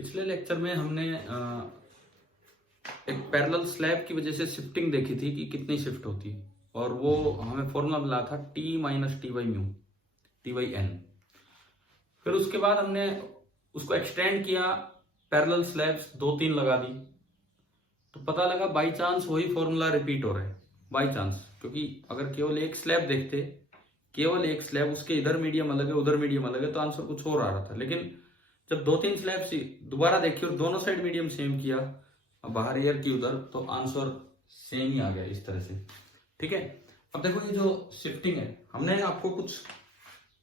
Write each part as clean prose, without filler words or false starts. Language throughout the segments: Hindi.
पिछले लेक्चर में हमने एक पैरेलल स्लैब की वजह से शिफ्टिंग देखी थी कि कितनी शिफ्ट होती है, और वो हमें फॉर्मूला मिला था T minus T by mu T by N. फिर उसके बाद हमने उसको एक्सटेंड किया, पैरेलल स्लैब्स 2-3 लगा दी, तो पता लगा बाई चांस वही फॉर्मूला रिपीट हो रहा है। बाई चांस, क्योंकि अगर केवल एक स्लैब देखते, केवल एक स्लैब, उसके इधर मीडियम अलग है उधर मीडियम अलग है, तो आंसर कुछ और आ रहा था। लेकिन जब 2-3 स्लैब दोबारा देखी और दोनों साइड मीडियम सेम किया, बाहर एयर की उधर, तो आंसर सेम ही आ गया इस तरह से। ठीक है, अब देखो ये जो शिफ्टिंग है, हमने आपको कुछ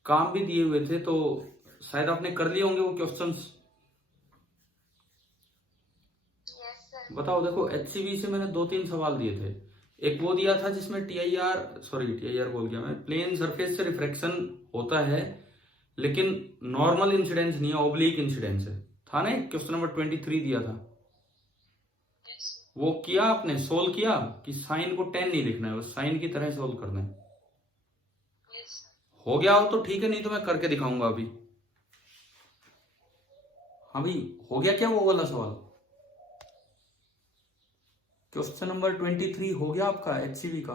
काम भी दिए हुए थे, तो शायद आपने कर लिए होंगे वो क्वेश्चंस। बताओ, देखो HCV से मैंने 2-3 सवाल दिए थे। एक वो दिया था जिसमें टीआईआर बोल गया मैं, प्लेन सरफेस से रिफ्रैक्शन होता है लेकिन नॉर्मल इंसिडेंस नहीं है, ओब्लिक इंसिडेंस है, था ना। क्वेश्चन नंबर 23 दिया था, वो किया आपने, सोल्व किया कि साइन को 10 नहीं लिखना है, बस साइन की तरह सोल्व करना है। हो गया हो तो ठीक है, नहीं तो मैं करके दिखाऊंगा अभी। हाँ भाई, हो गया क्या वो वाला सवाल? क्वेश्चन नंबर 23 हो गया आपका HCV का?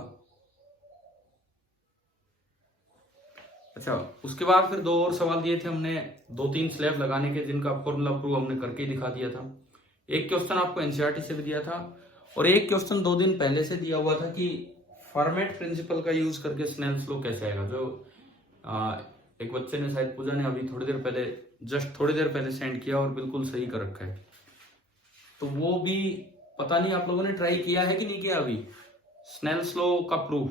अच्छा, उसके बाद फिर 2 और सवाल दिए थे हमने, 2-3 स्लैब लगाने के, जिनका फॉर्मूला प्रूव हमने करके दिखा दिया था। एक क्वेश्चन आपको एनसीईआरटी से भी दिया था, और एक क्वेश्चन 2 दिन पहले से दिया हुआ था कि फॉर्मेट प्रिंसिपल का यूज करके स्नेल्स लॉ कैसे आएगा, जो एक बच्चे ने, शायद पूजा ने, अभी थोड़ी देर पहले सेंड किया और बिल्कुल सही कर रखा है। तो वो भी पता नहीं आप लोगों ने ट्राई किया है कि नहीं किया अभी, स्नेल्स लॉ का प्रूफ।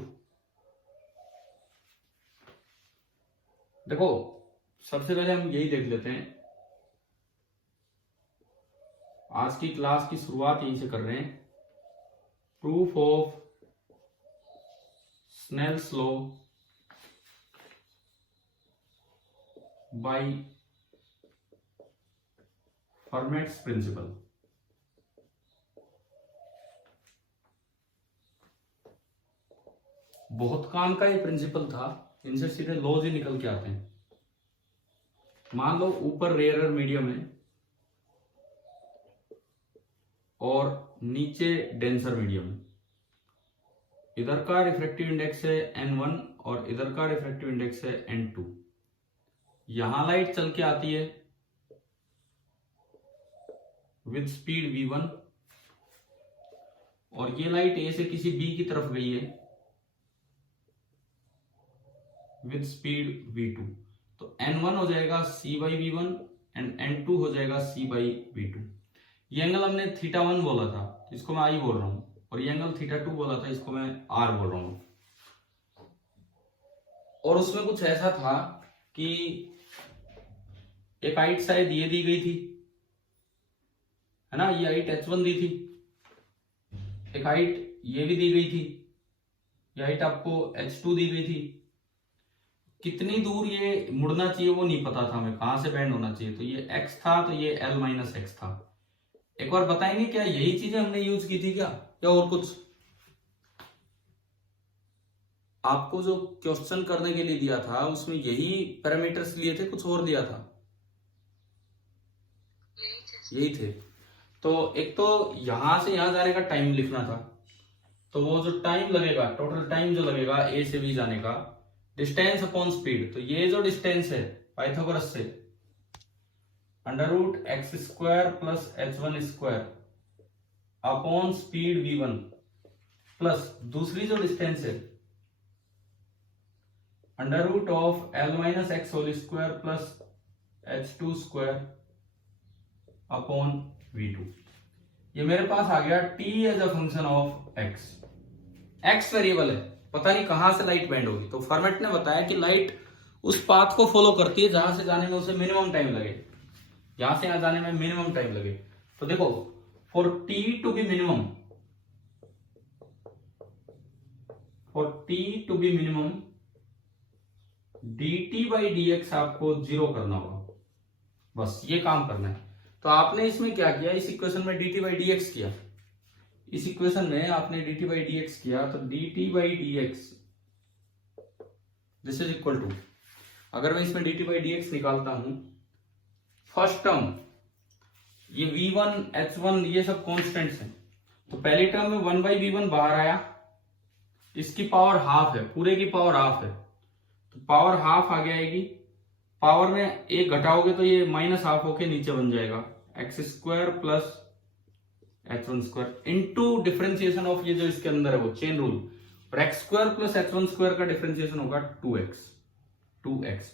देखो, सबसे पहले हम यही देख लेते हैं, आज की क्लास की शुरुआत यहीं से कर रहे हैं। Proof of Snell's law by Fermat's principle. बहुत काम का ये प्रिंसिपल था, इनसे सीधे लॉज ही निकल के आते हैं। मान लो ऊपर रेयरर मीडियम है और नीचे डेंसर मीडियम है, इधर का रिफ्रैक्टिव इंडेक्स है N1 और इधर का रिफ्रैक्टिव इंडेक्स है N2। यहां लाइट चल के आती है विद स्पीड v1, और ये लाइट A से किसी B की तरफ गई है विद स्पीड v2, तो N1 हो जाएगा c by v1 and N2 हो जाएगा c बाई v2। ये एंगल हमने θ1 बोला था, इसको मैं I बोल रहा हूं, और ये एंगल θ2 बोला था, इसको मैं R बोल रहा हूं। और उसमें कुछ ऐसा था कि एक हाइट शायद ये दी गई थी, है ना, ये हाइट H1 दी थी, एक हाइट ये भी दी गई थी, ये हाइट आपको H2 दी गई थी। कितनी दूर ये मुड़ना चाहिए वो नहीं पता था हमें, कहां से बैंड होना चाहिए, तो ये x था, तो ये L माइनस x था। एक बार बताएंगे क्या यही चीजें हमने यूज की थी क्या, या और कुछ? आपको जो क्वेश्चन करने के लिए दिया था उसमें यही पैरामीटर्स लिए थे, कुछ और दिया था? यही थे। तो एक तो यहां से यहां जाने का टाइम लिखना था, तो वो जो टाइम लगेगा, टोटल टाइम जो लगेगा A से B जाने का, डिस्टेंस अपॉन स्पीड, तो ये जो डिस्टेंस है पाइथागोरस से, √x² plus h1² upon speed v1, plus दूसरी जो डिस्टेंस है √L minus x² plus h2² upon v2। ये मेरे पास आ गया t as a function of x variable है, पता नहीं कहां से लाइट बैंड होगी। तो फॉर्मेट ने बताया कि लाइट उस पाथ को फॉलो करती है जहां से जाने में उसे मिनिमम टाइम लगे, यहां से यहां जाने में मिनिमम टाइम लगे। तो देखो, for t to be minimum, dt by dx आपको 0 करना होगा, बस ये काम करना है। तो आपने इसमें क्या किया, इस इक्वेशन में dt बाई dx किया, इस इक्वेशन में आपने dt बाई dx किया, तो dt by dx this is equal to, अगर मैं इसमें dt बाई dx निकालता हूं, फर्स्ट टर्म ये V1 H1 ये सब कॉन्स्टेंट्स हैं। तो पहली टर्म में 1/V1 बाहर आया, इसकी पावर हाफ है, पूरे की पावर हाफ है, तो पावर हाफ आगे आएगी। पावर में एक घटाओगे तो ये माइनस हाफ होके नीचे बन जाएगा, x² plus h1² into differentiation of ये जो इसके अंदर है वो चेन रूल, और x² प्लस h1² का डिफरेंशिएशन होगा 2x,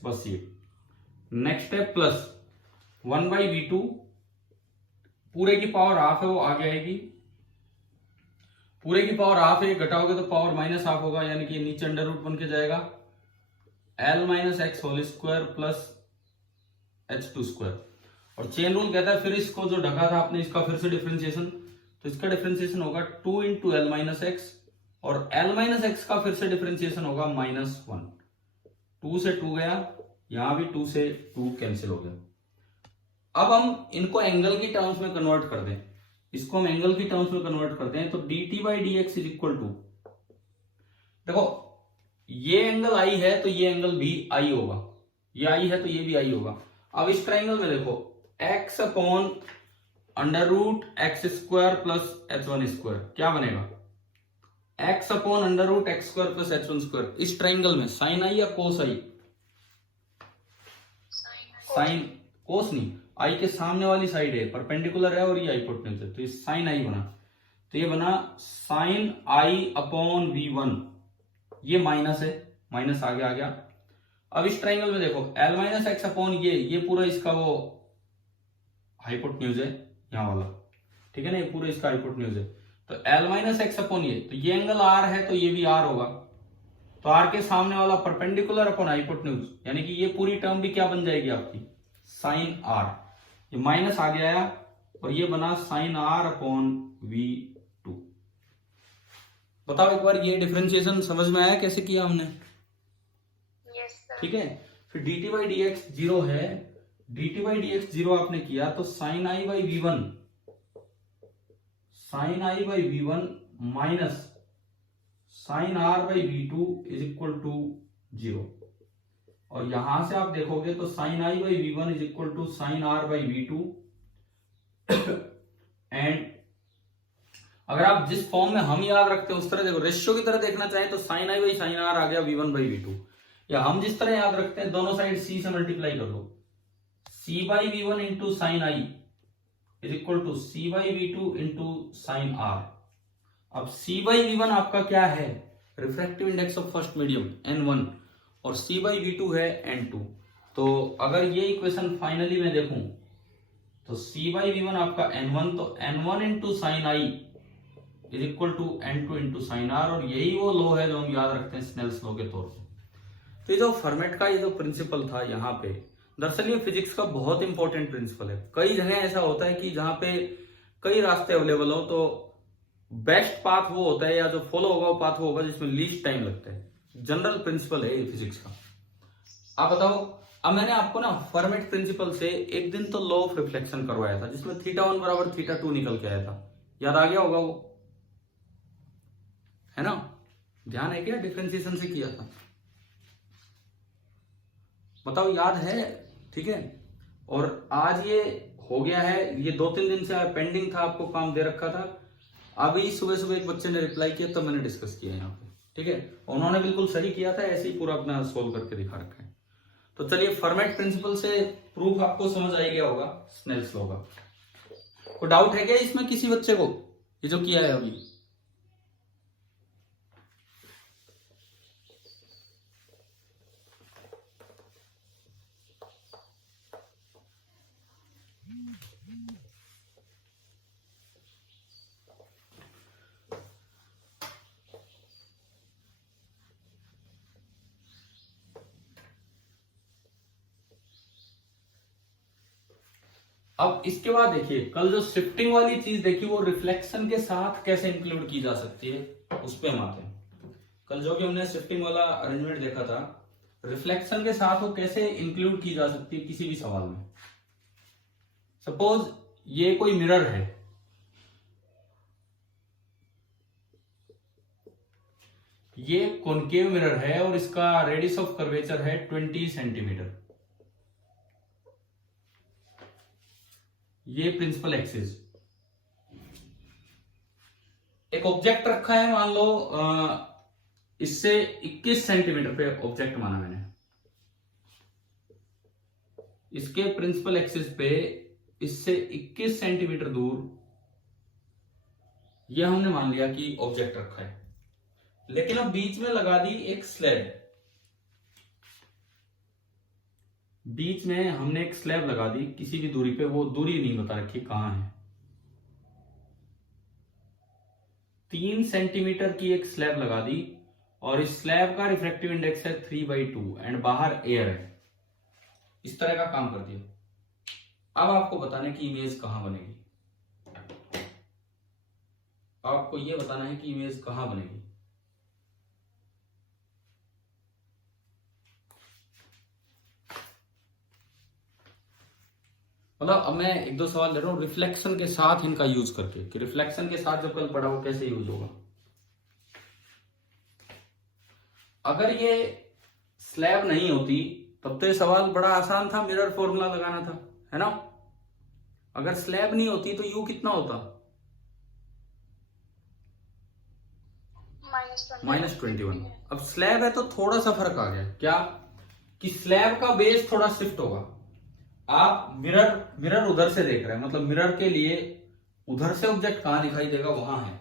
बस ये। नेक्स्ट है प्लस 1/V2, पूरे की पावर हाफ है वो आगे आएगी, पूरे की पावर हाफ है, घटाओगे तो पावर माइनस हाफ होगा, यानी कि नीचे अंडर रूट बन के जाएगा l-x² प्लस h2²। और चेन रूल कहता है फिर इसको जो ढका था आपने इसका फिर से डिफरेंशिएशन, तो इसका डिफरेंशिएशन होगा 2 इंटू l-x, और l-x का फिर से डिफरेंशिएशन होगा -1। 2 से 2 गया, यहां भी 2 से 2 कैंसिल हो गया। अब हम इनको एंगल की टर्म्स में कन्वर्ट कर दें, इसको हम एंगल की टर्म्स में कन्वर्ट करते हैं, तो dt/dx इज इक्वल टू, देखो ये एंगल I है तो ये एंगल भी I होगा, ये I है तो ये भी I होगा। अब इस ट्राइंगल में देखो x upon under root x² plus h1², क्या बनेगा x upon under root x² plus h1²। इस ट्राइंगल में साइन I या कोस I? साइन, कोस नहीं, I के सामने वाली साइड है, परपेंडिकुलर है और ये हाइपोटेन्यूज है, तो ये साइन I बना, तो ये बना साइन I अपॉन V1, ये माइनस है, माइनस आगे आ गया। अब इस ट्राइंगल में देखो l-x अपॉन ये पूरा इसका वो हाइपोटेन्यूज है यहाँ वाला, ठीक है ना, ये पूरा इसका हाइपोटेन्यूज है, तो l-x अपॉन ये, तो ये एंगल R है तो ये भी R होगा, तो R के सामने वाला परपेंडिकुलर अपॉन हाइपोटेन्यूज, यानी कि ये पूरी टर्म भी क्या बन जाएगी आपकी साइन R, ये माइनस आगे आया और ये बना साइन R अपॉन V2। बताओ एक बार ये डिफरेंशिएशन समझ में आया कैसे किया हमने? ठीक है, फिर dt/dx 0 है, dt/dx 0 आपने किया तो sin I/V1 minus sin R/V2 is equal to 0, और यहां से आप देखोगे तो sin I/V1 is equal to sin R/V2। And अगर आप जिस फॉर्म में हम याद रखते हैं उस तरह देखो, रेशियो की तरह देखना चाहें तो sin I/sin R आ गया V1/V2, या हम जिस तरह याद रखते हैं दोनों साइड c से मल्टीप्लाई कर दो, c/V1 into sine I is equal to c/V2 into sine R। अब c/V1 आपका क्या है, refractive index of first medium N1, और c/V2 है N2। तो अगर ये इक्वेशन फाइनली मैं देखूं तो c/V1 आपका N1, तो N1 into sine I is equal to N2 into sine R, और यही वो लॉ है जो हम याद रखते हैं स्नेल्स लॉ के तौर पर। तो ये जो फर्मेट का ये जो प्रिंसिपल था यहाँ पे, दरअसल ये फिजिक्स का बहुत इंपॉर्टेंट प्रिंसिपल है। कई जगह ऐसा होता है कि जहाँ पे कई रास्ते अवेलेबल हो तो बेस्ट पाथ वो होता है, या जो फॉलो होगा वो पाथ वो होगा जिसमें लीस्ट टाइम लगता है। जनरल प्रिंसिपल है ये फिजिक्स का। आप बताओ, अब मैंने आपको ना फर्मेट प्रिंसिपल से एक दिन तो लॉ ऑफ रिफ्लेक्शन करवाया था जिसमें θ1 बराबर θ2 निकल के आया था, याद आ गया होगा वो, है ना? ध्यान है क्या? डिफरेंशिएशन से किया था, बताओ याद है? ठीक है, और आज ये हो गया है, ये 2-3 दिन से पेंडिंग था, आपको काम दे रखा था, अभी सुबह सुबह एक बच्चे ने रिप्लाई किया तब मैंने डिस्कस किया यहाँ पे, ठीक है, उन्होंने बिल्कुल सही किया था, ऐसे ही पूरा अपना सोल्व करके दिखा रखा है। तो चलिए, फॉर्मेट प्रिंसिपल से प्रूफ आपको समझ आ गया होगा स्नेल्स लॉ का। कोई डाउट है क्या इसमें किसी बच्चे को, ये जो किया है अभी? अब इसके बाद देखिए, कल जो शिफ्टिंग वाली चीज देखी वो रिफ्लेक्शन के साथ कैसे इंक्लूड की जा सकती है, उस पे हम आते हैं। कल जो कि हमने शिफ्टिंग वाला अरेंजमेंट देखा था, रिफ्लेक्शन के साथ वो कैसे इंक्लूड की जा सकती है किसी भी सवाल में। सपोज ये कोई मिरर है, ये कॉनकेव मिरर है और इसका रेडियस ऑफ कर्वेचर है 20 सेंटीमीटर। ये प्रिंसिपल एक्सिस, एक ऑब्जेक्ट रखा है मान लो इससे 21 सेंटीमीटर पे ऑब्जेक्ट माना मैंने, इसके प्रिंसिपल एक्सिस पे इससे 21 सेंटीमीटर दूर ये हमने मान लिया कि ऑब्जेक्ट रखा है। लेकिन अब बीच में लगा दी एक स्लैब, बीच में हमने एक स्लैब लगा दी किसी भी दूरी पे, वो दूरी नहीं बता रखी कहां है, 3 सेंटीमीटर की एक स्लैब लगा दी और इस स्लैब का रिफ्रैक्टिव इंडेक्स है 3/2 एंड बाहर एयर है, इस तरह का काम कर दिया। अब आपको बताना है कि इमेज कहां बनेगी, आपको यह बताना है कि इमेज कहां बनेगी। मतलब अब मैं एक दो सवाल दे रहा हूं रिफ्लेक्शन के साथ इनका यूज करके, कि रिफ्लेक्शन के साथ जब कल पढ़ा वो कैसे यूज होगा। अगर ये स्लैब नहीं होती तब तो ये सवाल बड़ा आसान था, मिरर फॉर्मूला लगाना था, है ना। अगर स्लैब नहीं होती तो यू कितना होता, -21। अब स्लैब है तो थोड़ा सा फर्क आ गया, क्या कि स्लैब का बेस थोड़ा शिफ्ट होगा। आप मिरर उधर से देख रहे हैं, मतलब मिरर के लिए उधर से ऑब्जेक्ट कहां दिखाई देगा, वहां है।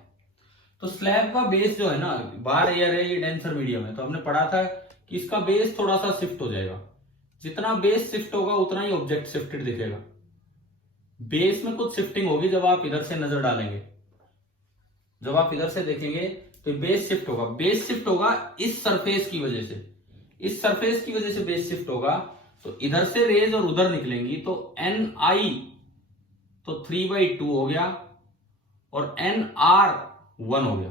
तो स्लैब का बेस जो है ना, बाहर एयर है, ये डेंसर मीडियम है, तो हमने पढ़ा था कि इसका बेस थोड़ा सा शिफ्ट हो जाएगा। जितना बेस शिफ्ट होगा उतना ही ऑब्जेक्ट शिफ्टेड दिखेगा। बेस में कुछ शिफ्टिंग होगी जब आप इधर से नजर डालेंगे, जब आप इधर से देखेंगे तो बेस शिफ्ट होगा। बेस शिफ्ट होगा इस सरफेस की वजह से, इस सरफेस की वजह से बेस शिफ्ट होगा। तो इधर से रेज और उधर निकलेंगी तो एन आई तो 3/2 हो गया और एन आर 1 हो गया।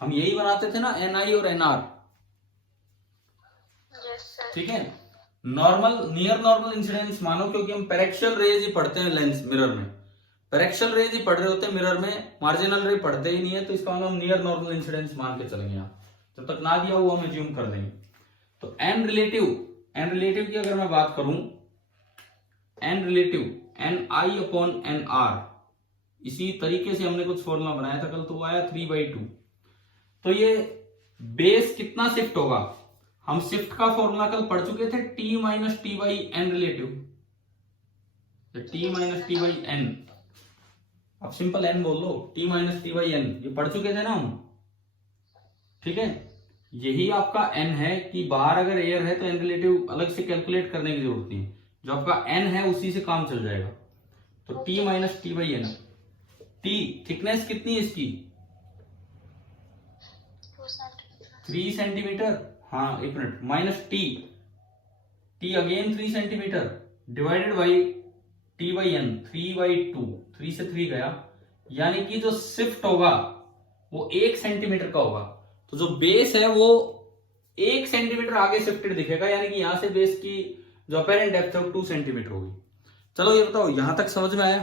हम यही बनाते थे ना, एन आई और एन आर, ठीक है। नॉर्मल नियर नॉर्मल इंसिडेंस मानो, क्योंकि हम पैरेक्शियल रेज ही पढ़ते हैं लेंस मिरर में, पैरेक्शियल रेज ही पढ़ रहे होते हैं मिरर में, मार्जिनल रे पढ़ते ही नहीं है। तो इसका मतलब हम नियर नॉर्मल इंसिडेंस मान के चलेंगे, यहाँ जब तक ना दिया वो हम एज्यूम कर देंगे। तो एन रिलेटिव की अगर मैं बात करूं, एन रिलेटिव एन आई अपॉन एन आर, इसी तरीके से हमने कुछ फॉर्मूला बनाया था कल, तो वो आया 3/2। तो ये बेस कितना शिफ्ट होगा, हम शिफ्ट का फॉर्मूला कल पढ़ चुके थे, T minus T by N relative, T minus T by N, अब सिंपल एन बोल लो, T minus T by N, ये पढ़ चुके थे ना हम, ठीक है। यही आपका एन है कि बाहर अगर एयर है तो एन रिलेटिव अलग से कैलकुलेट करने की जरूरत नहीं है, जो आपका एन है उसी से काम चल जाएगा। तो T minus T by N, T thickness कितनी है इसकी, 3 सेंटीमीटर, हाँ एक मिनट, minus T again 3 centimetre divided by T by N 3/2, 3 से 3 गया, यानी कि जो शिफ्ट होगा वो 1 सेंटीमीटर का होगा। तो जो बेस है वो 1 सेंटीमीटर आगे शिफ्टेड दिखेगा, यानी कि यहां से बेस की जो अपेरेंट डेप्थ है वो 2 सेंटीमीटर होगी। चलो ये बताओ यहां तक समझ में आया,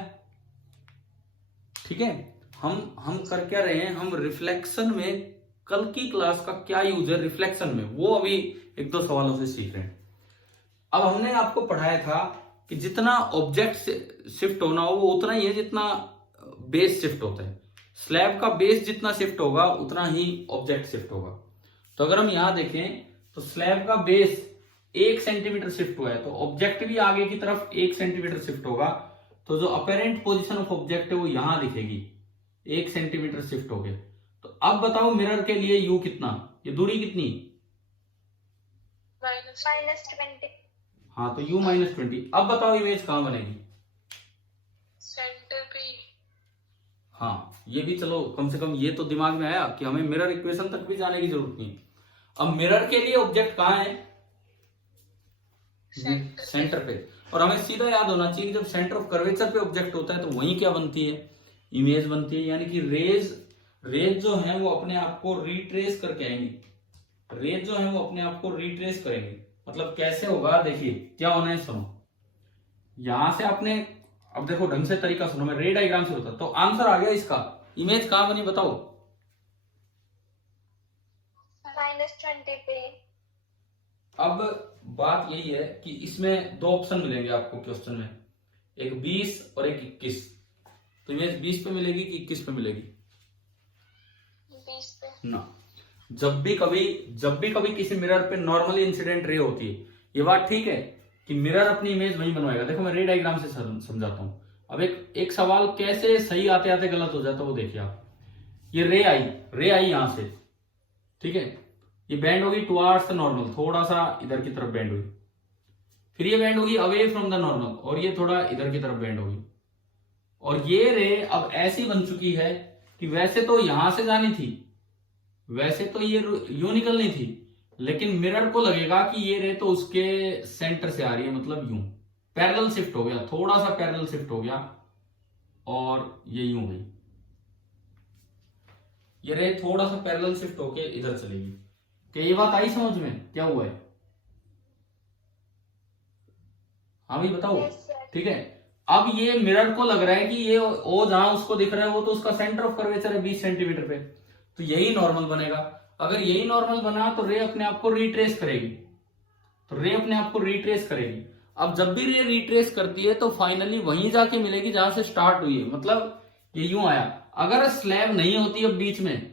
ठीक है। हम कर क्या रहे हैं, हम रिफ्लेक्शन में कल की क्लास का क्या यूज है रिफ्लेक्शन में, वो अभी एक दो सवालों से सीख रहे हैं। अब हमने आपको पढ़ाया था कि जितना ऑब्जेक्ट शिफ्ट होना हो वो उतना ही है जितना बेस शिफ्ट होता है। स्लैब का बेस जितना शिफ्ट होगा उतना ही ऑब्जेक्ट शिफ्ट होगा। तो अगर हम यहां देखें तो स्लैब का बेस 1 सेंटीमीटर शिफ्ट हुआ है, तो ऑब्जेक्ट भी आगे की तरफ 1 सेंटीमीटर शिफ्ट होगा। तो जो अपेरेंट पोजीशन ऑफ ऑब्जेक्ट है वो यहां दिखेगी, 1 सेंटीमीटर शिफ्ट हो गया। तो अब बताओ मिरर के लिए यू कितना, ये दूरी कितनी, -20। हाँ तो u -20। अब बताओ इमेज कहां बनेगी, सेंटर पे। हाँ ये भी चलो कम से कम ये तो दिमाग में आया कि हमें मिरर इक्वेशन तक भी जाने की जरूरत नहीं। अब मिरर के लिए ऑब्जेक्ट कहां है, सेंटर पे। और हमें सीधा याद होना चाहिए कि जब सेंटर ऑफ कर्वेचर पे ऑब्जेक्ट होता है तो वहीं क्या बनती है, इमेज बनती है। यानी कि रेज जो है वो अपने आप को रिट्रेस करके आएंगी, रेज जो है वो अपने आप को रिट्रेस करेंगे। मतलब कैसे होगा, देखिए क्या होना है, सुनो यहां से आपने, अब देखो ढंग से तरीका सुनो, मैं रे डायग्राम से बता तो आंसर आ गया इसका। इमेज कहां बनी बताओ, -20 पे। अब बात यही है कि इसमें दो ऑप्शन मिलेंगे आपको क्वेश्चन में, एक 20 और एक 21। तो इमेज 20 पे मिलेगी कि 21 पे मिलेगी? 20 पे। ना, जब भी कभी किसी मिरर पे नॉर्मली इंसिडेंट रे होती है, ये बात ठीक है कि मिरर अपनी इमेज वही बनवाएगा। देखो मैं रे डायग्राम से समझाता हूं। अब एक सवाल कैसे सही आते आते गलत हो जाता है वो देखिए आप। ये रे आई यहां से, ठीक है, ये बैंड होगी टुवार्ड्स द नॉर्मल, थोड़ा सा इधर की तरफ बैंड हुई। फिर ये बैंड होगी अवे फ्रॉम द नॉर्मल, और ये थोड़ा इधर की तरफ बैंड होगी। और ये रे अब ऐसी बन चुकी है कि वैसे तो यहां से जानी थी, वैसे तो ये यूं निकलनी थी, लेकिन मिरर को लगेगा कि ये रे तो उसके सेंटर से आ रही है, मतलब यूं पैरेलल शिफ्ट हो गया, थोड़ा सा पैरेलल शिफ्ट हो गया, और ये यूं गई। ये रे थोड़ा सा पैरेलल शिफ्ट होके इधर चलेगी। क्या ये बात आई समझ में? क्या हुआ है? हाँ भाई बताओ। Yes, sir. ठीक है, अब ये मिरर को लग रहा है कि ये ओ जहां उसको दिख रहा है वो तो उसका सेंटर ऑफ कर्वेचर है 20 सेंटीमीटर पे, तो यही नॉर्मल बनेगा। अगर यही नॉर्मल बना तो रे अपने आप को रिट्रेस करेगी, अब जब भी रे रिट्रेस करती है तो फाइनली वहीं जाके मिलेगी जहां से स्टार्ट हुई है। मतलब ये यूं आया। अगर स्लैब नहीं होती, अब बीच में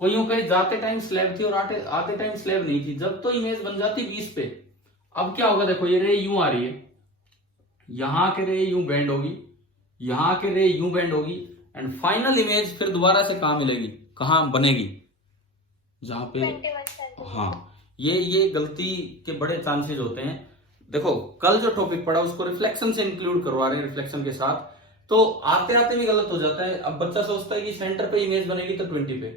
कोई यूं कहे जाते टाइम स्लैब थी और आते टाइम स्लैब नहीं थी, जब तो इमेज बन जाती 20 पे। अब क्या होगा, देखो ये रे यूं आ रही है, यहां के रे यूं बेंड होगी, यहां के रे यूं बेंड होगी, एंड फाइनल इमेज फिर दोबारा से कहां मिलेगी, कहां बनेगी, जहां पे 21 सेंटीमीटर। हाँ, ये गलती के बड़े चांसेस होते हैं। देखो कल जो टॉपिक पढ़ा उसको रिफ्लेक्शन से इंक्लूड करवा रहे हैं, रिफ्लेक्शन के साथ, तो आते आते भी गलत हो जाता है। अब बच्चा सोचता है कि सेंटर पे इमेज बनेगी तो 20 पे,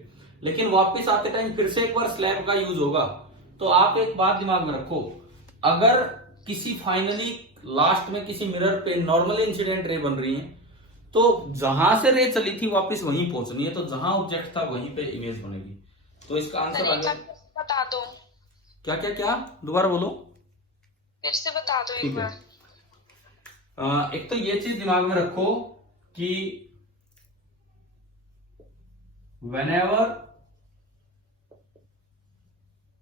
लेकिन वापस आते टाइम फिर से एक बार स्लैब का यूज होगा। तो आप एक बात दिमाग में रखो, अगर किसी फाइनली लास्ट में किसी मिरर पे नॉर्मल इंसिडेंट रे बन रही है, तो जहां से रे चली थी वापस वहीं पहुंचनी है, तो जहां ऑब्जेक्ट था वहीं पे इमेज बनेगी। तो इसका आंसर आ गया। बता दो, क्या क्या क्या, दोबारा बोलो। फिर से बता दो एक ठीक है, बार। एक तो ये चीज दिमाग में रखो कि whenever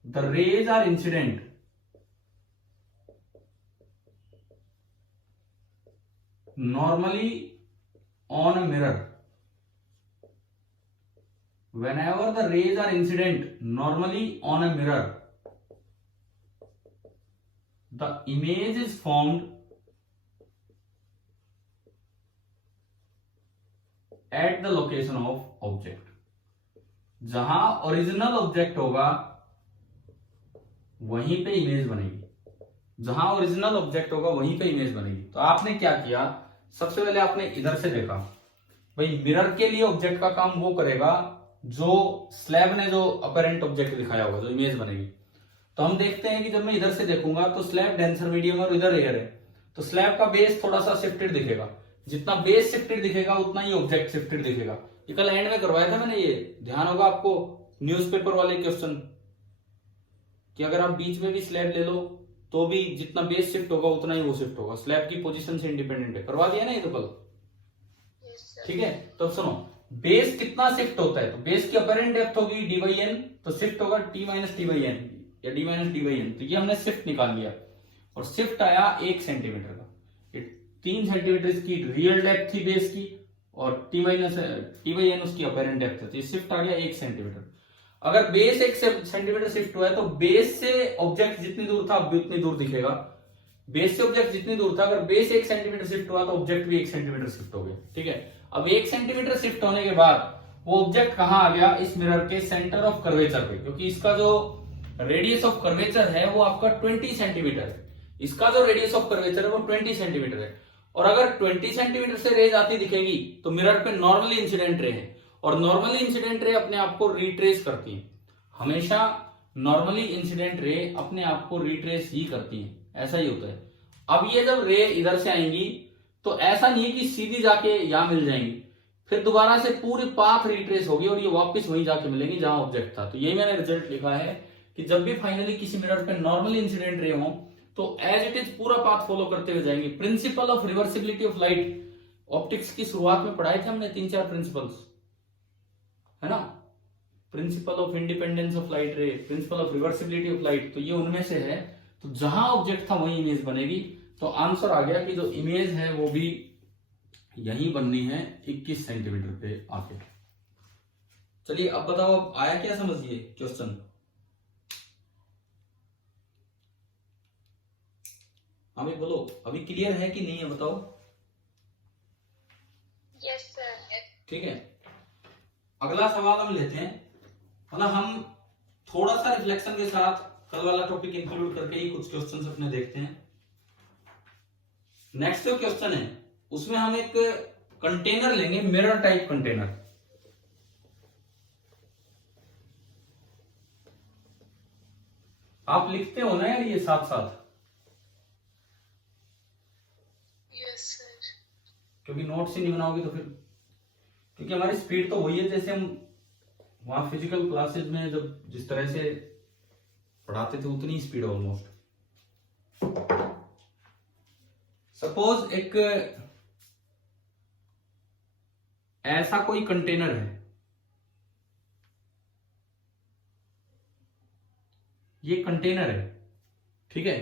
the rays are incident, normally on a mirror, whenever the rays are incident normally on a mirror, the image is formed at the location of object। जहां ओरिजिनल ऑब्जेक्ट होगा वहीं पे इमेज बनेगी, जहां ओरिजिनल ऑब्जेक्ट होगा वहीं पे इमेज बनेगी। तो आपने क्या किया, सबसे पहले आपने इधर से देखा, भाई मिरर के लिए ऑब्जेक्ट का काम वो करेगा जो स्लैब ने जो अपरेंट ऑब्जेक्ट दिखाया होगा, जो इमेज बनेगी। तो हम देखते हैं कि जब मैं इधर से देखूंगा तो स्लैब डेंसर मीडियम और इधर एयर है, तो स्लैब का बेस थोड़ा सा शिफ्टेड दिखेगा, जितना बेस शिफ्टेड दिखेगा उतना ही ऑब्जेक्ट शिफ्टेड दिखेगा। ये कल एंड में करवाया था मैंने, ये ध्यान होगा आपको, न्यूज़पेपर वाले क्वेश्चन, कि अगर आप बीच में भी स्लैब ले लो तो भी जितना बेस शिफ्ट होगा उतना ही वो शिफ्ट होगा, स्लैब की पोजीशन से इंडिपेंडेंट है। करवा दिया ना ये तो कल, ठीक है। तो सुनो, बेस कितना शिफ्ट होता है, तो बेस की अपरेंट डेप्थ होगी डी बाई एन, तो शिफ्ट होगा T minus T by N या D minus D by N. तो ये हमने शिफ्ट निकाल लिया, और शिफ्ट आया 1 सेंटीमीटर का। 3 सेंटीमीटर इसकी रियल डेप्थ थी बेस की, और T minus T by N उसकी अपरेंट डेप्थ है, तो ये शिफ्ट आ गया 1 सेंटीमीटर। अगर बेस 1 सेंटीमीटर शिफ्ट हुआ है तो बेस से ऑब्जेक्ट जितनी दूर था अब भी उतनी दूर दिखेगा, बेस से ऑब्जेक्ट जितनी दूर था, अगर बेस 1 सेंटीमीटर शिफ्ट हुआ तो ऑब्जेक्ट भी 1 सेंटीमीटर शिफ्ट हो गया, ठीक है। अब 1 सेंटीमीटर शिफ्ट होने के बाद वो ऑब्जेक्ट कहां आ गया, इस मिरर के सेंटर ऑफ कर्वेचर पे, क्योंकि इसका जो रेडियस ऑफ कर्वेचर है वो आपका 20 सेंटीमीटर है, इसका जो रेडियस ऑफ कर्वेचर है वो 20 सेंटीमीटर है। और अगर 20 सेंटीमीटर से रेज आती दिखेगी तो मिरर पे नॉर्मली इंसिडेंट रे है, और नॉर्मली इंसिडेंट रे अपने आप को रिट्रेस करती है, हमेशा नॉर्मली इंसिडेंट रे अपने आप को रिट्रेस ही करती है, ऐसा ही होता है। अब ये जब रे इधर से आएंगी तो ऐसा नहीं है कि सीधी जाके यहां मिल जाएंगी, फिर दोबारा से पूरी पाथ रिट्रेस होगी और ये वापस वहीं जाके मिलेंगी जहां ऑब्जेक्ट था। तो यही मैंने रिजल्ट लिखा है कि जब भी फाइनली किसी मिरर पे नॉर्मली इंसिडेंट रे हो तो एज इट इज पूरा पाथ फॉलो करते हुए जाएंगे। Principle of reversibility of light, optics की शुरुआत में पढ़ाए थे हमने 3-4 प्रिंसिपल्स, है ना, principle of independence of light रे, principle of reversibility of light, तो ये उनमें से है। तो जहां ऑब्जेक्ट था वहीं इमेज बनेगी, तो आंसर आ गया कि जो इमेज है वो भी यहीं बननी है 21 सेंटीमीटर पे आके। चलिए अब बताओ, अब आया क्या समझिए क्वेश्चन। हाँ भाई बोलो, अभी क्लियर है कि नहीं है बताओ। Yes sir. ठीक है, अगला सवाल हम लेते हैं। मतलब हम थोड़ा सा रिफ्लेक्शन के साथ कल वाला टॉपिक इंक्लूड करके ही कुछ क्वेश्चन अपने देखते हैं। नेक्स्ट जो क्वेश्चन है उसमें हम एक कंटेनर लेंगे, मिरर टाइप कंटेनर। आप लिखते हो ना यार ये साथ साथ, यस सर। क्योंकि नोट्स ही नहीं बनाओगे तो फिर, क्योंकि हमारी स्पीड तो वही है जैसे हम वहां फिजिकल क्लासेस में जब जिस तरह से पढ़ाते थे उतनी स्पीड ऑलमोस्ट। सपोज एक ऐसा कोई कंटेनर है, ये कंटेनर है, ठीक है,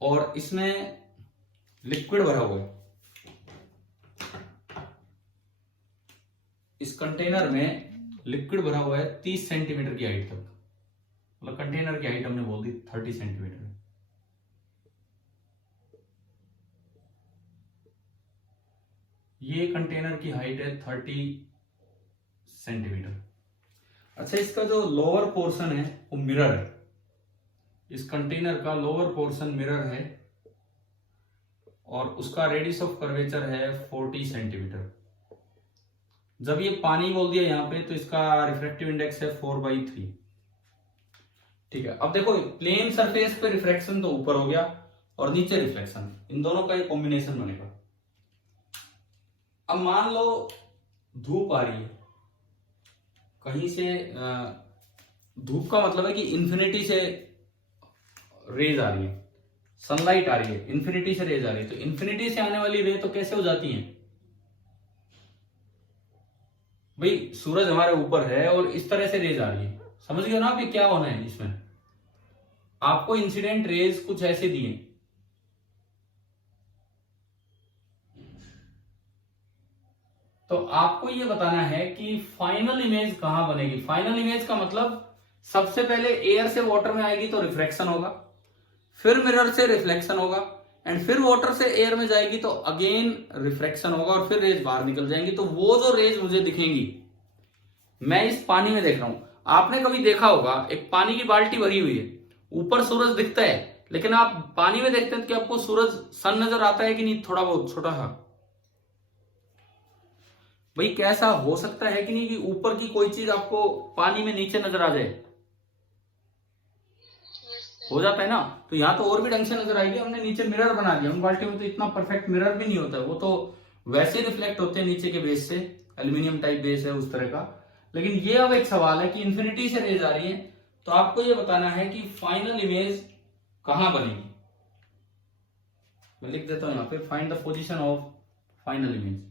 और इसमें लिक्विड भरा हुआ है। इस कंटेनर में लिक्विड भरा हुआ है 30 सेंटीमीटर की हाइट तक। मतलब कंटेनर की हाइट हमने बोल दी 30 सेंटीमीटर। ये कंटेनर की हाइट है 30 सेंटीमीटर। अच्छा, इसका जो लोअर पोर्शन है वो मिरर है। इस कंटेनर का लोअर पोर्शन मिरर है और उसका रेडियस ऑफ कर्वेचर है 40 सेंटीमीटर। जब ये पानी बोल दिया यहाँ पे तो इसका रिफ्रैक्टिव इंडेक्स है 4/3। ठीक है, अब देखो प्लेन सरफेस पे रिफ्रैक्शन तो ऊपर हो गया और नीचे रिफ्लेक्शन, इन दोनों का एक कॉम्बिनेशन बनेगा। अब मान लो धूप आ रही है कहीं से, धूप का मतलब है कि इंफिनिटी से रेज आ रही है, सनलाइट आ रही है, इंफिनिटी से रेज आ रही है। तो इंफिनिटी से आने वाली रे तो कैसे हो जाती है भाई, सूरज हमारे ऊपर है और इस तरह से रेज आ रही है। समझ गए ना आप ये क्या होना है इसमें। आपको इंसिडेंट रेज कुछ ऐसे दिए, तो आपको ये बताना है कि फाइनल इमेज कहां बनेगी। फाइनल इमेज का मतलब सबसे पहले एयर से वाटर में आएगी तो रिफ्लेक्शन होगा, फिर मिरर से रिफ्लेक्शन होगा, एंड फिर वाटर से एयर में जाएगी तो अगेन रिफ्लेक्शन होगा और फिर रेज बाहर निकल जाएंगी। तो वो जो रेज मुझे दिखेंगी, मैं इस पानी में देख रहा हूं। आपने कभी देखा होगा एक पानी की बाल्टी भरी हुई है, ऊपर सूरज दिखता है, लेकिन आप पानी में देखते हैं कि आपको सूरज, सन नजर आता है कि नहीं, थोड़ा बहुत छोटा सा। भाई कैसा हो सकता है कि नहीं कि ऊपर की कोई चीज आपको पानी में नीचे नजर आ जाए, हो जाता है ना। तो यहां तो और भी ढंग से नजर आएगी। हमने नीचे मिरर बना दिया, उन बाल्टी में तो इतना परफेक्ट मिरर भी नहीं होता है, वो तो वैसे रिफ्लेक्ट होते हैं नीचे के बेस से, एल्यूमिनियम टाइप बेस है उस तरह का। लेकिन ये अब एक सवाल है कि इंफिनिटी से रेज आ रही है, तो आपको ये बताना है कि फाइनल इमेज कहां बनेगी। मैं लिख देता हूं यहां पे, find the position of final image.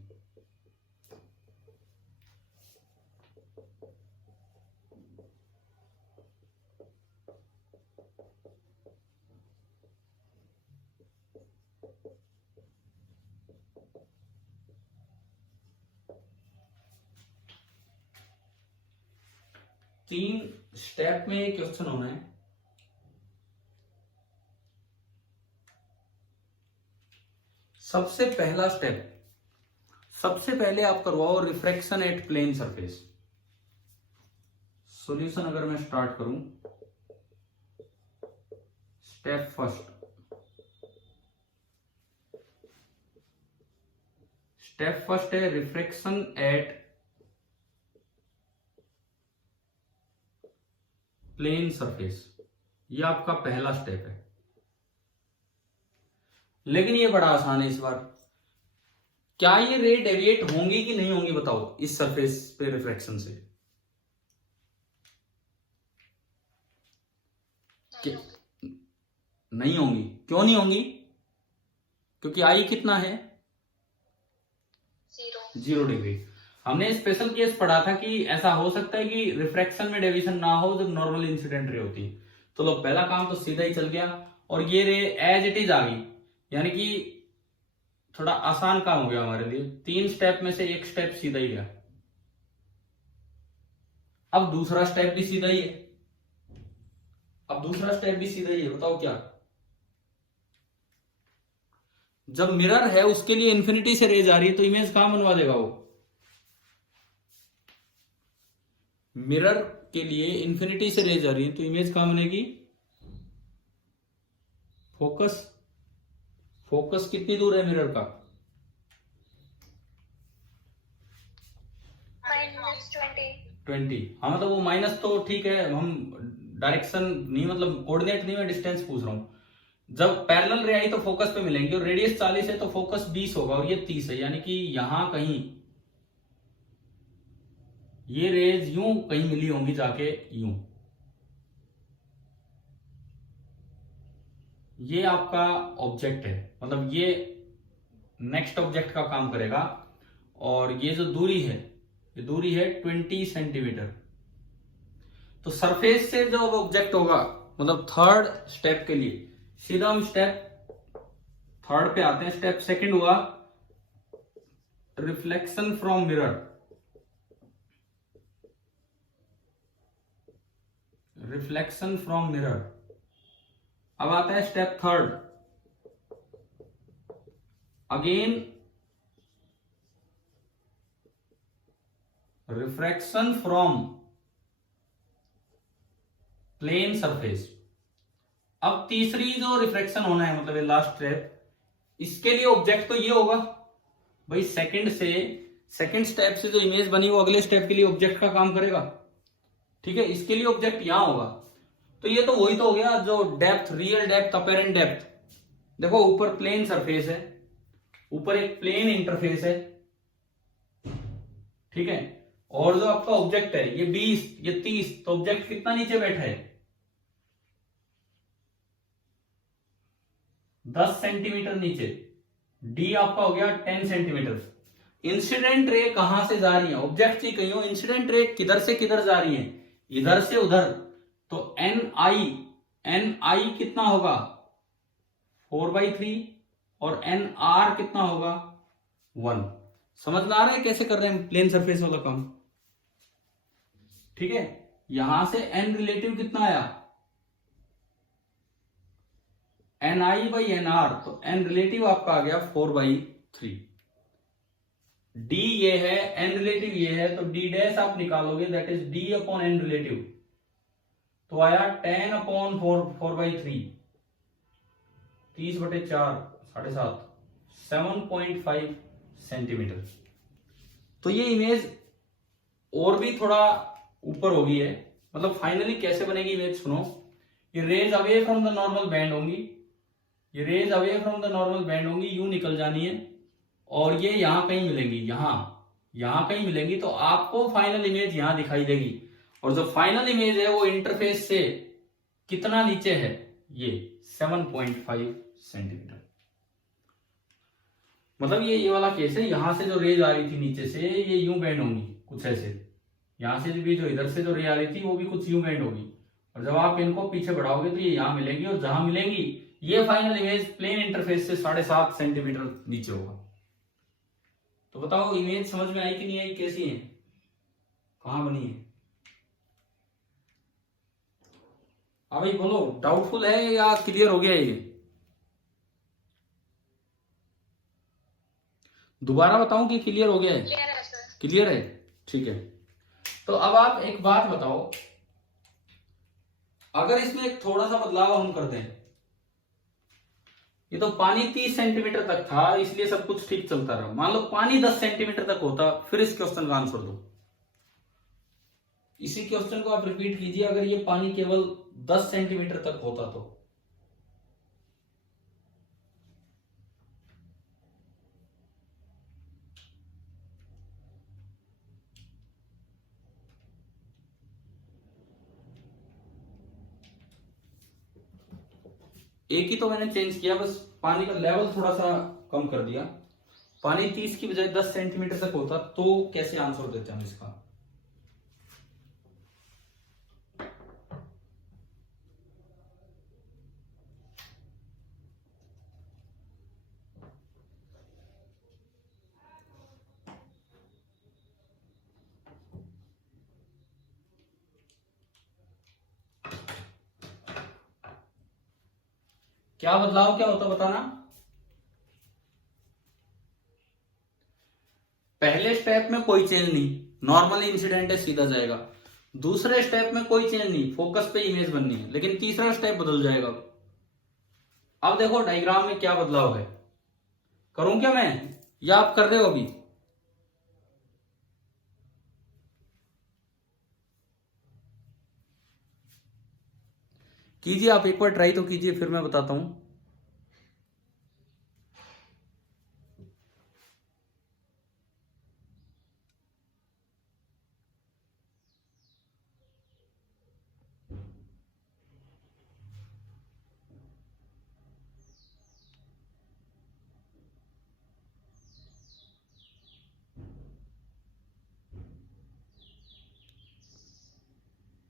तीन स्टेप में ये क्वेश्चन होना है। सबसे पहला स्टेप, सबसे पहले आप करवाओ refraction at plane surface. Solution अगर मैं स्टार्ट करूं, स्टेप फर्स्ट, स्टेप फर्स्ट है रिफ्रैक्शन एट प्लेन सरफेस। ये आपका पहला स्टेप है, लेकिन ये बड़ा आसान है इस बार। क्या ये रे डेविएट होंगी कि नहीं होंगी बताओ इस सरफेस पे रिफ्रैक्शन से। नहीं होंगी। क्यों नहीं होंगी? क्योंकि आई कितना है, 0 डिग्री। हमने स्पेशल केस पढ़ा था कि ऐसा हो सकता है कि रिफ्रैक्शन में डेविएशन ना हो जब नॉर्मल इंसिडेंट रे होती है। तो लो पहला काम तो सीधा ही चल गया, और ये रे एज इट इज आ गई। यानी कि थोड़ा आसान काम हो गया हमारे लिए। 3 स्टेप में से एक स्टेप सीधा ही गया। अब दूसरा स्टेप भी सीधा ही है। अब दूसरा स्टेप भी सीधा ही है। बताओ क्या? जब मिरर है उसके लिए इंफिनिटी से रेज आ रही है तो इमेज कहां बनवा देगा वो? मिरर के लिए इंफिनिटी से रेज आ रही है तो इमेज कहां बनेगी? फोकस। फोकस कितनी दूर है मिरर का? -20. 20। हाँ मतलब वो माइनस तो ठीक है, हम डायरेक्शन नहीं मतलब कोऑर्डिनेट नहीं, मैं डिस्टेंस पूछ रहा हूं। जब पैरेलल रे आई तो फोकस पे मिलेंगे और रेडियस 40 है तो फोकस 20 होगा और ये 30 है, यानी कि यहां कहीं ये रेज यूं कहीं मिली होंगी जाके यूं। ये आपका ऑब्जेक्ट है, मतलब ये नेक्स्ट ऑब्जेक्ट का काम करेगा। और ये जो दूरी है, ये दूरी है 20 सेंटीमीटर। तो सरफेस से जो ऑब्जेक्ट होगा, मतलब थर्ड स्टेप के लिए सीधा हम स्टेप थर्ड पे आते हैं। स्टेप सेकंड हुआ reflection from mirror. Reflection from mirror. अब आता है step third. Again refraction from plane surface. अब तीसरी जो रिफ्रैक्शन होना है, मतलब ये लास्ट स्टेप, इसके लिए ऑब्जेक्ट तो ये होगा भाई। सेकंड स्टेप से जो इमेज बनी वो अगले स्टेप के लिए ऑब्जेक्ट का काम करेगा। ठीक है, इसके लिए ऑब्जेक्ट यहां होगा। तो ये तो वही तो हो गया जो depth, real depth, apparent depth. देखो ऊपर प्लेन सरफेस है, ऊपर एक प्लेन इंटरफेस है, ठीक है। और जो आपका ऑब्जेक्ट है ये 20, ये 30, तो ऑब्जेक्ट कितना नीचे बैठा है? 10 सेंटीमीटर नीचे। डी आपका हो गया 10 सेंटीमीटर। इंसिडेंट रे कहां से जा रही है? ऑब्जेक्ट की कहीं हो, इंसिडेंट रे किधर से किधर जा रही है? इधर से उधर। तो एन आई कितना होगा? 4/3। और एन आर कितना होगा? 1। समझ में आ रहा है कैसे कर रहे हैं प्लेन सरफेस वाला काम? ठीक है, यहां से एन रिलेटिव कितना आया? N I by N R. तो एन रिलेटिव आपका आ गया 4/3। डी ये है, एन रिलेटिव ये है, तो डी डैश आप निकालोगे, that is D upon N relative. तो आया 10 अपॉन 4/3। 30/4, 7.5, 7.5 सेंटीमीटर। तो ये इमेज और भी थोड़ा ऊपर होगी है। मतलब फाइनली कैसे बनेगी इमेज सुनो। ये rays away from the normal bend होंगी, ये rays away from the normal bend होंगी, यूं निकल जानी है और ये यहां कहीं मिलेंगी, यहां कहीं मिलेंगी। तो आपको फाइनल इमेज यहां दिखाई देगी। और जो फाइनल इमेज है वो इंटरफेस से कितना नीचे है? ये 7.5 सेंटीमीटर। मतलब ये वाला केस है। यहां से जो रेज आ रही थी नीचे से, ये यूं बैंड होंगी कुछ ऐसे। यहां से भी जो इधर से जो रे आ रही थी वो भी कुछ यूं बैंड होगी। और जब आप इनको पीछे बढ़ाओगे तो ये यहां मिलेंगी, और जहां मिलेंगी ये फाइनल इमेज प्लेन इंटरफेस से 7.5 सेंटीमीटर नीचे होगा। तो बताओ इमेज समझ में आई कि नहीं आई? कैसी है, कहां बनी है? हाँ भाई बोलो, डाउटफुल है या क्लियर हो गया ये? दोबारा बताऊं कि क्लियर हो गया है? क्लियर है सर। क्लियर है, ठीक है। तो अब आप एक बात बताओ, अगर इसमें एक थोड़ा सा बदलाव हम कर दें। ये तो पानी 30 सेंटीमीटर तक था इसलिए सब कुछ ठीक चलता रहा। मान लो पानी 10 सेंटीमीटर तक होता, फिर इस क्वेश्चन का आंसर दो। इसी क्वेश्चन को आप रिपीट कीजिए, अगर ये पानी केवल 10 सेंटीमीटर तक होता तो। एक ही तो मैंने चेंज किया, बस पानी का लेवल थोड़ा सा कम कर दिया। पानी 30 की बजाय 10 सेंटीमीटर तक होता तो कैसे आंसर देते हम इसका? क्या बदलाव क्या होता बताना। पहले स्टेप में कोई चेंज नहीं, नॉर्मल इंसिडेंट है सीधा जाएगा। दूसरे स्टेप में कोई चेंज नहीं, फोकस पे इमेज बननी है। लेकिन तीसरा स्टेप बदल जाएगा। अब देखो डायग्राम में क्या बदलाव है। करूं क्या मैं, या आप कर रहे हो अभी? कीजिए आप एक बार ट्राई तो कीजिए, फिर मैं बताता हूं।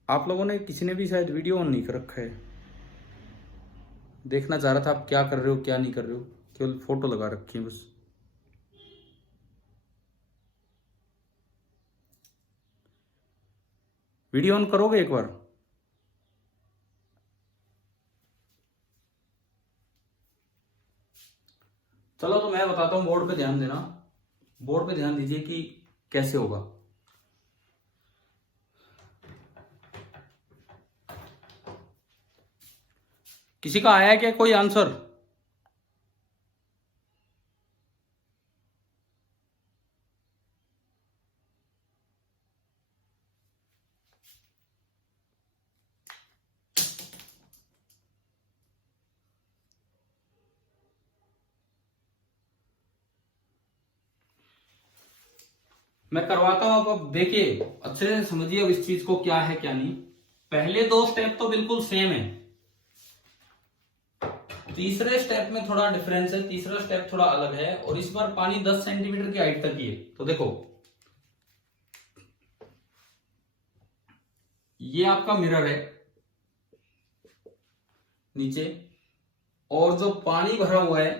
आप लोगों ने किसी ने भी शायद वीडियो ऑन नहीं कर रखा है। देखना चाह रहा था आप क्या कर रहे हो क्या नहीं कर रहे हो, केवल फोटो लगा रखी है बस। वीडियो ऑन करोगे एक बार? चलो तो मैं बताता हूं, बोर्ड पे ध्यान देना। बोर्ड पे ध्यान दीजिए कि कैसे होगा। किसी का आया है क्या कोई आंसर? मैं करवाता हूं, अब देखिए अच्छे से समझिए अब इस चीज को, क्या है क्या नहीं। पहले दो स्टेप तो बिल्कुल सेम है, तीसरे स्टेप में थोड़ा डिफरेंस है। तीसरा स्टेप थोड़ा अलग है और इस बार पानी 10 सेंटीमीटर की हाइट तक ही है। तो देखो ये आपका मिरर है नीचे, और जो पानी भरा हुआ है,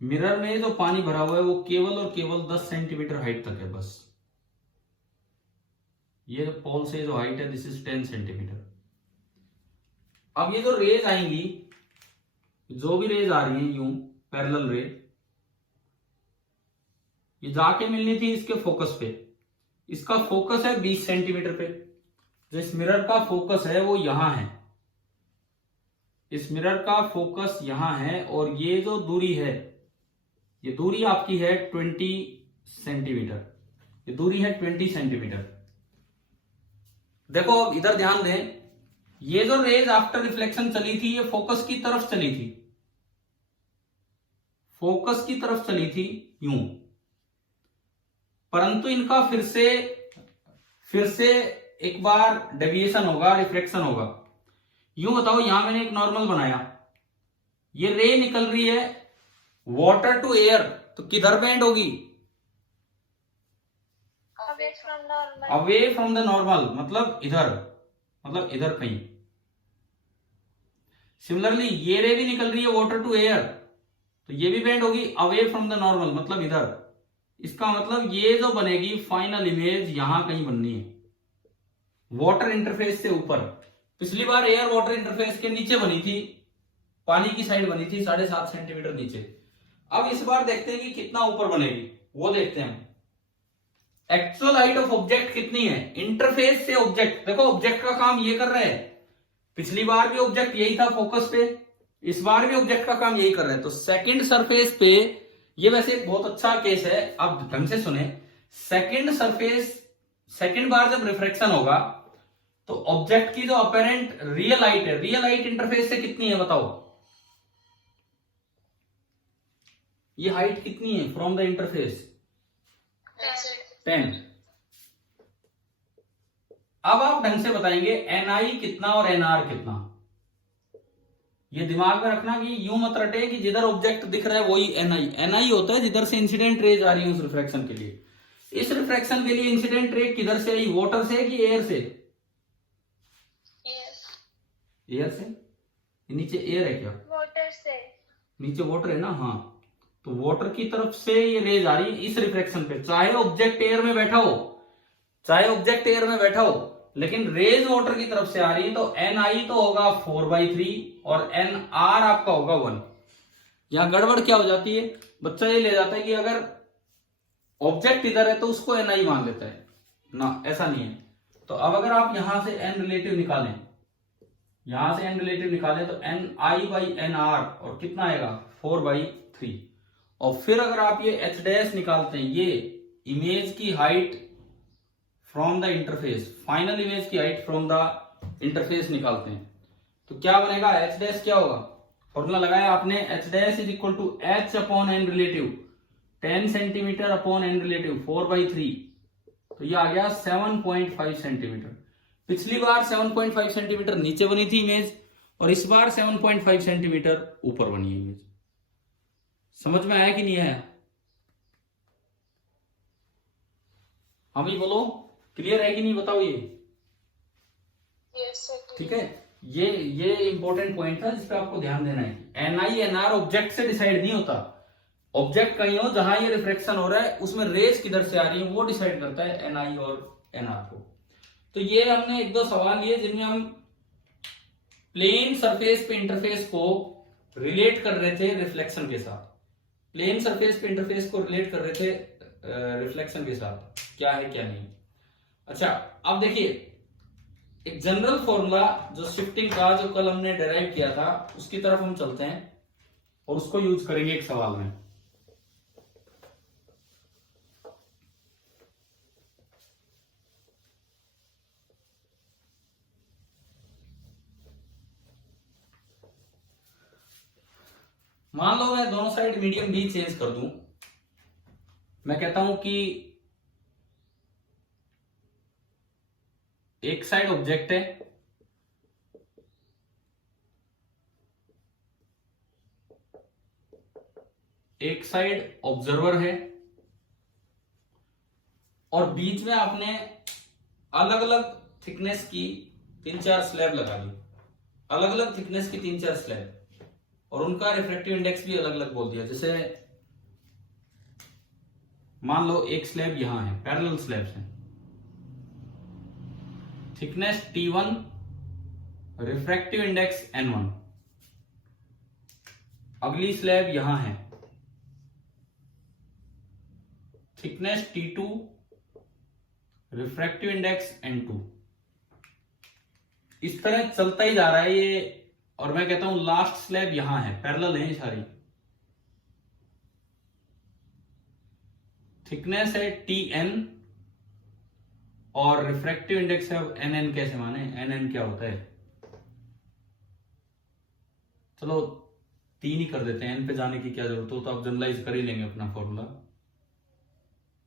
मिरर में जो पानी भरा हुआ है वो केवल और केवल 10 सेंटीमीटर हाइट तक है बस। ये जो पोल से जो हाइट है दिस इज 10 सेंटीमीटर। अब ये जो रेज आएंगी, जो भी रेज आ रही है यूं पैरेलल रे, ये जाके मिलनी थी इसके फोकस पे। इसका फोकस है 20 सेंटीमीटर पे। जो इस मिरर का फोकस है वो यहां है, इस मिरर का फोकस यहां है, और ये जो दूरी है, ये दूरी आपकी है 20 सेंटीमीटर। ये दूरी है 20 सेंटीमीटर। देखो अब इधर ध्यान दें, ये जो रेज आफ्टर रिफ्लेक्शन चली थी ये फोकस की तरफ चली थी, फोकस की तरफ चली थी यूं। परंतु इनका फिर से एक बार डेविएशन होगा, रिफ्लेक्शन होगा। यूं बताओ, यहां मैंने एक नॉर्मल बनाया, ये रे निकल रही है वाटर टू एयर, तो किधर बेंड होगी? अवे फ्रॉम द नॉर्मल, मतलब इधर कहीं। सिमिलरली ये रे भी निकल रही है वाटर टू एयर, तो ये भी बेंड होगी अवे फ्रॉम द नॉर्मल, मतलब इधर। इसका मतलब ये जो बनेगी फाइनल इमेज यहां कहीं बननी है, वाटर इंटरफेस से ऊपर। पिछली बार एयर वाटर इंटरफेस के नीचे बनी थी, पानी की साइड बनी थी 7.5 सेंटीमीटर नीचे। अब इस बार देखते हैं कि कितना ऊपर बनेगी, वो देखते हैं हम। एक्चुअल हाइट ऑफ ऑब्जेक्ट कितनी है इंटरफेस से ऑब्जेक्ट। देखो ऑब्जेक्ट का काम ये कर रहा है, पिछली बार भी ऑब्जेक्ट यही था फोकस पे, इस बार भी ऑब्जेक्ट का काम यही कर रहा है। तो सेकंड सरफेस पे, ये वैसे एक बहुत अच्छा केस है, आप ढंग से सुने। सेकंड सरफेस, सेकंड बार जब रिफ्रैक्शन होगा तो ऑब्जेक्ट की जो अपेरेंट रियल हाइट है, रियल हाइट इंटरफेस से कितनी है बताओ? ये हाइट कितनी है फ्रॉम द इंटरफेस? 10। अब आप ढंग से बताएंगे एनआई कितना और एनआर कितना। ये दिमाग में रखना कि यूं मत रटे कि जिधर ऑब्जेक्ट दिख रहा है वही एनआई। एनआई होता है जिधर से इंसिडेंट रेज आ रही है उस रिफ्रैक्शन के लिए। इस रिफ्रैक्शन के लिए इंसिडेंट रे किधर से आई, वाटर से कि एयर से? एयर से। नीचे एयर है क्या? वाटर से। नीचे वाटर है ना, हाँ। तो वाटर की तरफ से ये रेज आ रही है इस रिफ्रैक्शन पे, चाहे ऑब्जेक्ट एयर में बैठा हो, चाहे ऑब्जेक्ट एयर में बैठा हो, लेकिन रेज वाटर की तरफ से आ रही है तो NI तो होगा 4/3 और NR आपका होगा 1। यहां गड़बड़ क्या हो जाती है, बच्चा ये ले जाता है कि अगर ऑब्जेक्ट इधर है तो उसको NI मान लेता है ना, ऐसा नहीं है। तो अब अगर आप यहां से N रिलेटिव निकालें, यहां से N रिलेटिव निकालें तो NI/NR और कितना आएगा 4/3। और फिर अगर आप ये H' निकालते हैं, ये इमेज की height from the interface, final image की हाइट फ्रॉम द इंटरफेस निकालते हैं, तो क्या बनेगा, H' क्या होगा, फॉर्मूला लगाया आपने, H' is equal to H upon N relative 10 centimetre upon N relative 4/3, तो ये आ गया 7.5 सेंटीमीटर। पिछली बार 7.5 सेंटीमीटर नीचे बनी थी इमेज और इस बार 7.5 सेंटीमीटर ऊपर बनी है इमेज। समझ में आया कि नहीं आया? हाँ भाई बोलो, क्लियर है कि नहीं, बताओ ये। Yes, sir. ठीक है, ये इंपॉर्टेंट पॉइंट था जिस पे आपको ध्यान देना है। NI/NR ऑब्जेक्ट से डिसाइड नहीं होता, ऑब्जेक्ट कहीं हो जहां ये रिफ्लेक्शन हो रहा है उसमें रेज किधर से आ रही है वो डिसाइड करता है NI और NR को। तो ये हमने एक दो सवाल लिए जिनमें हम प्लेन सरफेस पे इंटरफेस को रिलेट कर रहे थे रिफ्लेक्शन के साथ, प्लेन सरफेस पे इंटरफेस को रिलेट कर रहे थे रिफ्लेक्शन के साथ, क्या है क्या नहीं। अच्छा, अब देखिए एक जनरल फॉर्मूला जो शिफ्टिंग का, जो कल हमने डेराइव किया था, उसकी तरफ हम चलते हैं और उसको यूज करेंगे एक सवाल में। मान लो मैं दोनों साइड मीडियम B चेंज कर दूं, मैं कहता हूं कि एक साइड ऑब्जेक्ट है, एक साइड ऑब्जर्वर है और बीच में आपने अलग अलग थिकनेस की 3-4 स्लैब लगा ली, अलग अलग थिकनेस की 3-4 स्लैब, और उनका रिफ्रैक्टिव इंडेक्स भी अलग अलग बोल दिया। जैसे मान लो एक स्लैब यहां है, पैरेलल स्लैब्स हैं, thickness T1, refractive index N1। अगली स्लैब यहां है, thickness T2, refractive index N2। इस तरह चलता ही जा रहा है ये, और मैं कहता हूं लास्ट स्लैब यहां है, पैरेलल है सारी, थिकनेस है Tn और रिफ्रैक्टिव इंडेक्स है Nn। कैसे माने, Nn क्या होता है, चलो 3 ही कर देते हैं, N पे जाने की क्या जरूरत हो, तो आप जनरलाइज कर ही लेंगे अपना फॉर्मूला।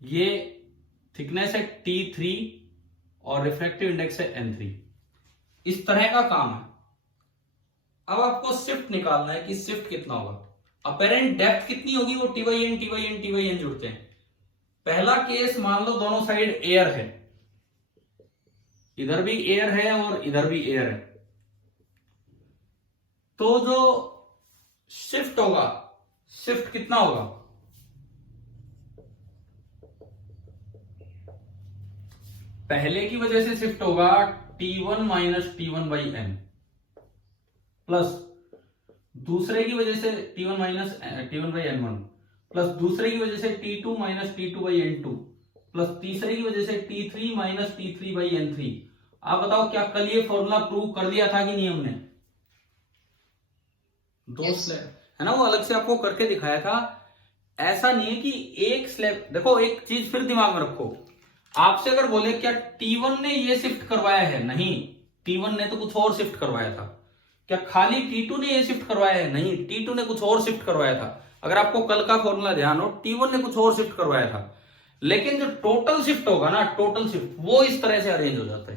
ये थिकनेस है T3 और रिफ्रैक्टिव इंडेक्स है N3। इस तरह का काम है। अब आपको शिफ्ट निकालना है कि शिफ्ट कितना होगा, अपेरेंट डेप्थ कितनी होगी, वो Ty/N जुड़ते हैं। पहला केस, मान लो दोनों साइड एयर है, इधर भी एयर है और इधर भी एयर है, तो जो शिफ्ट होगा, शिफ्ट कितना होगा, पहले की वजह से शिफ्ट होगा T1 - T1/N प्लस दूसरे की वजह से T1 - T1/N1 प्लस दूसरे की वजह से T2 - T2/N2 प्लस तीसरे की वजह से T3 - T3/N3। आप बताओ क्या कल ये फॉर्मूला प्रूव कर दिया था कि नहीं हमने? दो स्लैब है ना, वो अलग से आपको करके दिखाया था। ऐसा नहीं है कि एक स्लैब, देखो एक चीज फिर दिमाग में रखो, आपसे अगर बोले क्या T1 ने ये शिफ्ट करवाया है, नहीं, T1 ने तो कुछ और शिफ्ट करवाया था। क्या खाली T2 ने ये शिफ्ट करवाया है, नहीं, T2 ने कुछ और शिफ्ट करवाया था। अगर आपको कल का फॉर्मूला ध्यान हो, T1 ने कुछ और शिफ्ट करवाया था, लेकिन जो टोटल शिफ्ट होगा ना, टोटल शिफ्ट वो इस तरह से अरेंज हो जाता है।